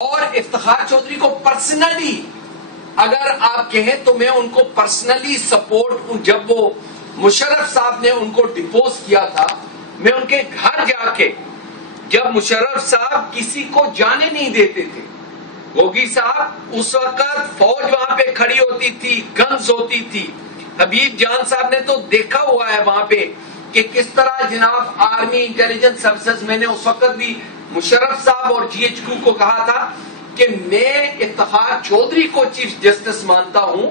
اور افتخار چودھری کو پرسنلی اگر آپ کہیں تو میں ان کو پرسنلی سپورٹ، جب وہ مشرف صاحب نے ان کو ڈپوز کیا تھا، میں ان کے گھر جا کے، جب مشرف صاحب کسی کو جانے نہیں دیتے تھے، گوگی صاحب اس وقت فوج وہاں پہ کھڑی ہوتی تھی، گنز ہوتی تھی، حبیب جان صاحب نے تو دیکھا ہوا ہے وہاں پہ کہ کس طرح جناب آرمی انٹیلیجنس سروسز، میں نے اس وقت بھی مشرف صاحب اور جی ایچ کیو کو کہا تھا کہ میں افتخار چودھری کو چیف جسٹس مانتا ہوں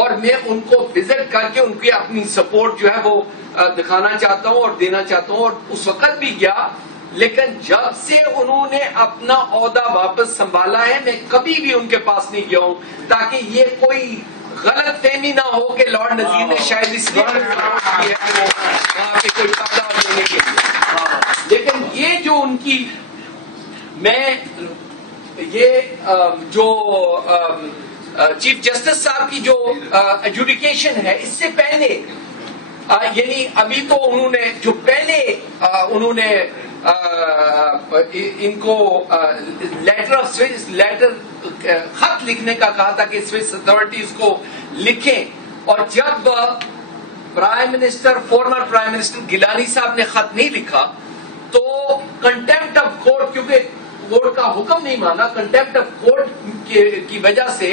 اور میں ان کو وزٹ کر کے ان کی اپنی سپورٹ جو ہے وہ دکھانا چاہتا ہوں اور دینا چاہتا ہوں، اور اس وقت بھی گیا۔ لیکن جب سے انہوں نے اپنا عہدہ واپس سنبھالا ہے، میں کبھی بھی ان کے پاس نہیں گیا ہوں تاکہ یہ کوئی غلط فہمی نہ ہو کہ لارڈ نذیر نے شاید اس لیے وہاں پہ کوئی فائدہ لینے کے لیے۔ لیکن یہ جو ان کی، میں یہ جو چیف جسٹس صاحب کی جو ایڈجوڈیکیشن ہے، اس سے پہلے یعنی ابھی تو انہوں نے جو پہلے انہوں نے ان کو لیٹر خط لکھنے کا کہا تھا کہ سوئس اتھارٹیز کو لکھیں، اور جب prime minister, former prime minister Gilani صاحب نے خط نہیں لکھا تو کنٹیمپٹ آف کورٹ، کیونکہ کورٹ کا حکم نہیں مانا، کنٹیمپٹ آف کورٹ کی وجہ سے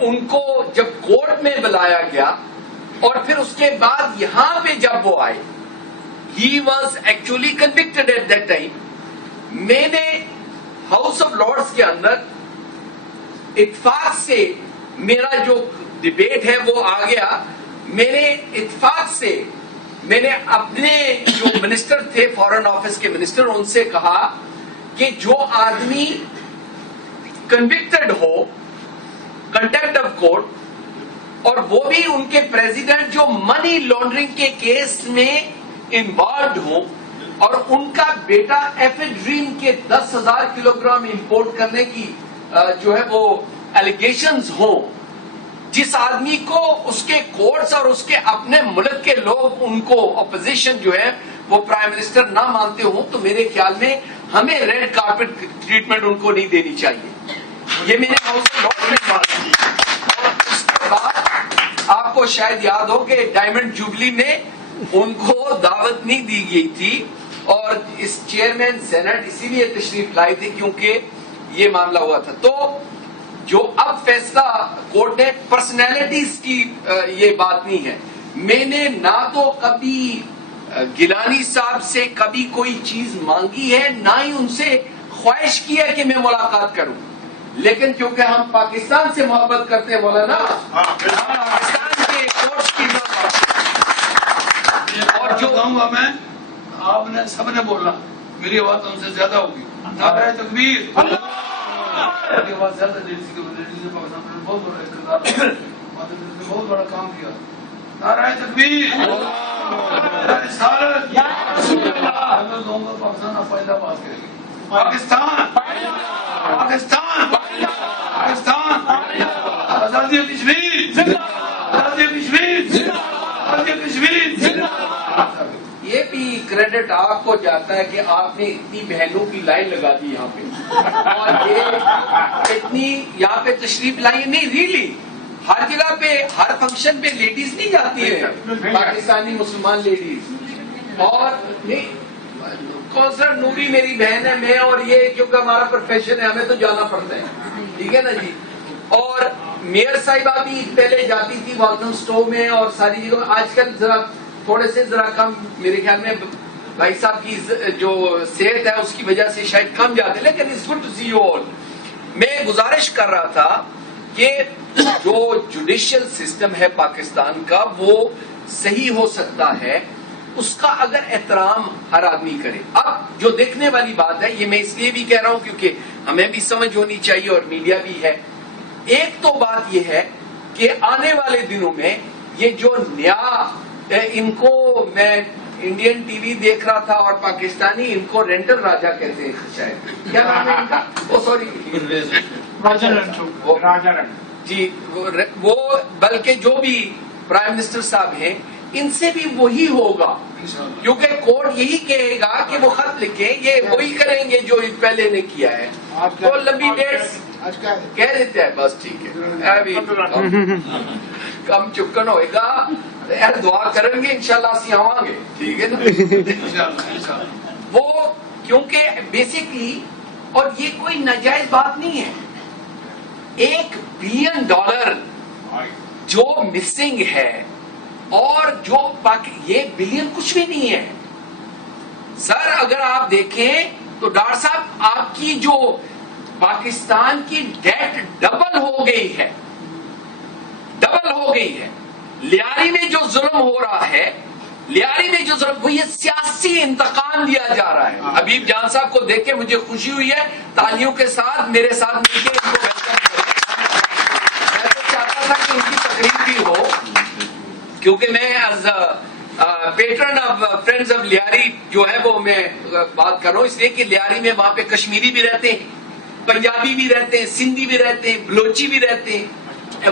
ان کو جب کورٹ میں بلایا گیا اور پھر اس کے بعد یہاں پہ جب وہ آئے، he was actually convicted at that time۔ میں نے ہاؤس آف لارڈز کے اندر اتفاق سے میرا جو ڈیبیٹ ہے وہ آ گیا، میں نے اتفاق سے میں نے اپنے جو منسٹر تھے فارن آفس کے منسٹر، ان سے کہا کہ جو آدمی convicted who contempt of court, اور وہ بھی ان کے پریزیڈنٹ جو منی لانڈرنگ کے کیس میں انوالوڈ ہوں، اور ان کا بیٹا ایفیڈرین کے 10,000 کلو گرام امپورٹ کرنے کی جو ہے وہ ایلیگیشنز ہوں، جس آدمی کو اس کے کورٹس اور اس کے اپنے ملک کے لوگ ان کو اپوزیشن جو ہے وہ پرائم منسٹر نہ مانتے ہوں، تو میرے خیال میں ہمیں ریڈ کارپٹ ٹریٹمنٹ ان کو نہیں دینی چاہیے۔ یہ میں نے ہاؤس آف لارڈز میں بات کی۔ اور اس کے بعد آپ کو شاید یاد ہو کہ ڈائمنڈ جوبلی میں ان کو دعوت نہیں دی گئی تھی، اور اس چیئرمین سینٹ اسی لیے تشریف لائے تھے کیونکہ یہ معاملہ ہوا تھا۔ تو جو اب فیصلہ کورٹ نے، پرسنالٹیز کی یہ بات نہیں ہے، میں نے نہ تو کبھی گیلانی صاحب سے کبھی کوئی چیز مانگی ہے، نہ ہی ان سے خواہش کی ہے کہ میں ملاقات کروں، لیکن کیونکہ ہم پاکستان سے محبت کرتے ہیں مولانا، پاکستان کے کورٹس کی اور جو کہوں گا میں، آپ نے سب نے بولا، میری آواز ان سے زیادہ ہوگی۔ نعرہ تکبیر، میری آواز زیادہ لیڈیز نے پاکستان میں بہت بڑا اقتدار، بہت بڑا کام کیا۔ نعرہ تکبیر، رسالت، میں کہوں گا پاکستان اب فائدہ بات کرے گی۔ پاکستان، پاکستان، پاکستان، آزادی کشمیر، آزادی کشمیر، آزادی کشمیر۔ یہ بھی کریڈٹ آپ کو جاتا ہے کہ آپ نے اتنی بہنوں کی لائن لگا دی یہاں پہ، اور یہ اتنی یہاں پہ تشریف لائی نہیں، ریلی ہر جگہ پہ ہر فنکشن پہ لیڈیز نہیں جاتی ہے، پاکستانی مسلمان لیڈیز۔ اور کونسلر نوری میری بہن ہے، میں اور یہ کیونکہ ہمارا پروفیشن ہے ہمیں تو جانا پڑتا ہے، ٹھیک ہے نا جی۔ اور میئر صاحبہ بھی پہلے جاتی تھی والتھم سٹو میں اور ساری جگہ، آج کل تھوڑے سے ذرا کم، میرے خیال میں بھائی صاحب کی جو صحت ہے اس کی وجہ سے شاید کم جاتے، لیکن it's good to see you all. میں گزارش کر رہا تھا کہ جو جوڈیشل سسٹم ہے پاکستان کا وہ صحیح ہو سکتا ہے اس کا اگر احترام ہر آدمی کرے۔ اب جو دیکھنے والی بات ہے، یہ میں اس لیے بھی کہہ رہا ہوں کیونکہ ہمیں بھی سمجھ ہونی چاہیے اور میڈیا بھی ہے۔ ایک تو بات یہ ہے کہ آنے والے دنوں میں یہ جو نیا، ان کو میں انڈین ٹی وی دیکھ رہا تھا اور پاکستانی ان کو رینٹل راجا کہتے ہیں شاید، کیا نام ہے ان کا؟ سوری، راجا جی، وہ بلکہ جو بھی پرائم منسٹر صاحب ہیں ان سے بھی وہی ہوگا، انشاءاللہ کیونکہ کورٹ یہی کہے گا کہ وہ خط لکھیں، یہ وہی کریں گے جو پہلے نے کیا ہے، تو لمبی ڈیٹس کہہ دیتے ہیں بس ٹھیک ہے ابھی کم چکن ہوئے گا، یار دعا کریں گے انشاءاللہ اسی آواں گے، ٹھیک ہے نا انشاءاللہ وہ کیونکہ بیسکلی، اور یہ کوئی ناجائز بات نہیں ہے، $1 بلین جو مسنگ ہے، اور جو یہ بلین کچھ بھی نہیں ہے سر، اگر آپ دیکھیں تو ڈاکٹر صاحب آپ کی جو پاکستان کی ڈیٹ ڈبل ہو گئی ہے، ڈبل ہو گئی ہے۔ لیاری میں جو ظلم ہو رہا ہے، لیاری میں جو ظلم، وہ یہ سیاسی انتقام لیا جا رہا ہے۔ حبیب جان صاحب کو دیکھ کے مجھے خوشی ہوئی ہے، تالیوں کے ساتھ میرے ساتھ مل کے ان کو ویلکم کریں۔ میں تو چاہتا تھا کہ ان کی تقریر بھی ہو، کیونکہ میں as pattern of friends of Lyari جو ہے وہ میں بات کر رہا ہوں، اس لیے کہ لیاری میں وہاں پہ کشمیری بھی رہتے ہیں، پنجابی بھی رہتے ہیں، سندھی بھی رہتے ہیں، بلوچی بھی رہتے ہیں،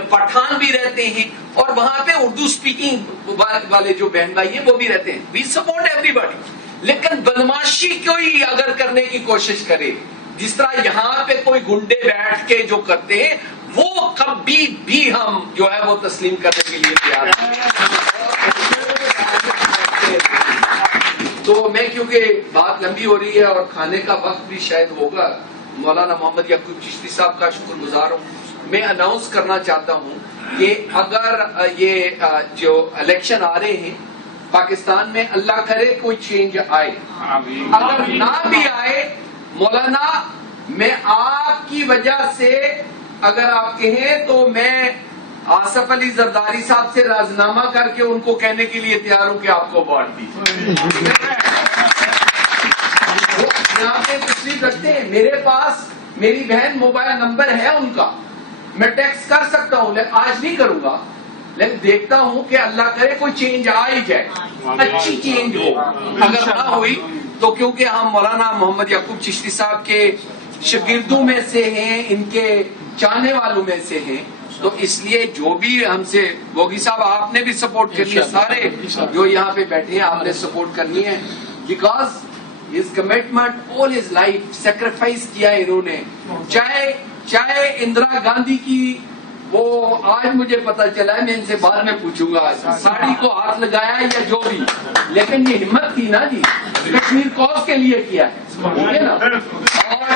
پٹھان بھی رہتے ہیں، اور وہاں پہ اردو سپیکنگ والے جو بہن بھائی ہیں وہ بھی رہتے ہیں۔ وی سپورٹ ایوری باڈی، لیکن بدماشی کوئی اگر کرنے کی کوشش کرے، جس طرح یہاں پہ کوئی گنڈے بیٹھ کے جو کرتے ہیں، وہ کبھی بھی ہم جو ہے وہ تسلیم کرنے کے لیے تیار ہیں۔ تو میں کیونکہ بات لمبی ہو رہی ہے اور کھانے کا وقت بھی شاید ہوگا، مولانا محمد یعقوب چشتی صاحب کا شکر گزار ہوں، میں اناؤنس کرنا چاہتا ہوں کہ اگر یہ جو الیکشن آ رہے ہیں پاکستان میں، اللہ کرے کوئی چینج آئے، اگر نہ بھی آئے مولانا، میں آپ کی وجہ سے اگر آپ کہیں تو میں آصف علی زرداری صاحب سے رازنامہ کر کے ان کو کہنے کے لیے تیار ہوں کہ آپ کو ووٹ دی۔ یہاں پہ تشریف رکھتے ہیں، میرے پاس میری بہن موبائل نمبر ہے ان کا، میں ٹیکسٹ کر سکتا ہوں، لیکن آج نہیں کروں گا، لیکن دیکھتا ہوں کہ اللہ کرے کوئی چینج آ ہی جائے، اچھی چینج ہو۔ اگر نہ ہوئی تو کیونکہ ہم مولانا محمد یعقوب چشتی صاحب کے شاگردوں میں سے ہیں، ان کے چاہنے والوں میں سے ہیں، تو اس لیے جو بھی ہم سے، بوگی صاحب آپ نے بھی سپورٹ کرنی ہے، سارے جو یہاں پہ بیٹھے ہیں آپ نے سپورٹ کرنی ہے، because his commitment all his life sacrifice کیا انہوں نے، چاہے اندرا گاندھی کی، وہ آج مجھے پتا چلا ہے، میں ان سے بعد میں پوچھوں گا، ساڑی کو ہاتھ لگایا یا جو بھی، لیکن یہ ہمت تھی نا جی، کشمیر کوز کے لیے کیا ہے، ٹھیک ہے نا۔ اور